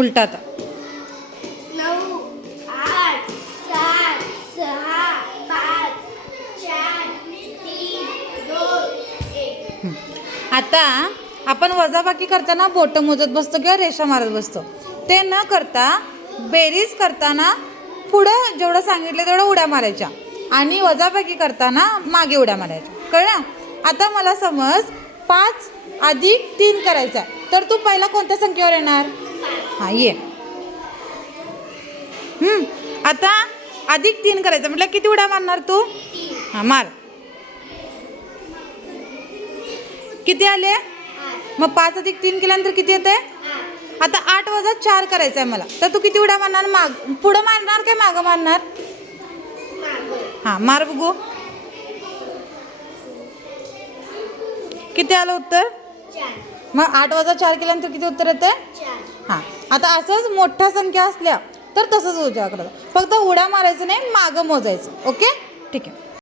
उलटा आता. 9 8 7 6 5 4 3 2 1. आता आपण वजाबाकी करताना बोटं मोजत बसतो किंवा रेषा मारत बसतो. ते न करता बेरीज करताना पुढं जेवढं सांगितलं तेवढं उड्या मारायच्या आणि वजाबाकी करताना मागे उड्या मारायच्या. कळलं? आता मला समज 5 अधिक 3 करायचं आहे, तर तू पहिला कोणत्या संख्येवर येणार? हां ये. आता अधिक 3 करायचं म्हटलं किती उड्या मारणार तू? हां मार. किती आले? मग 5 अधिक 3 केल्यानंतर किती येते? आता 8 वजा 4 करायचं आहे मला, तर तू किती उड्या मारणार? पुढं मारणार काय मागं मारणार? हां मार बघू. किती आलं उत्तर? 4. मग 8 वजा 4 केल्यानंतर किती उत्तर येते? 4. हां आता असंच मोठ्या संख्या असल्या तर तसंच उद्या करायचं, फक्त उड्या मारायचं नाही, मागं मोजायचं. ओके ठीक आहे.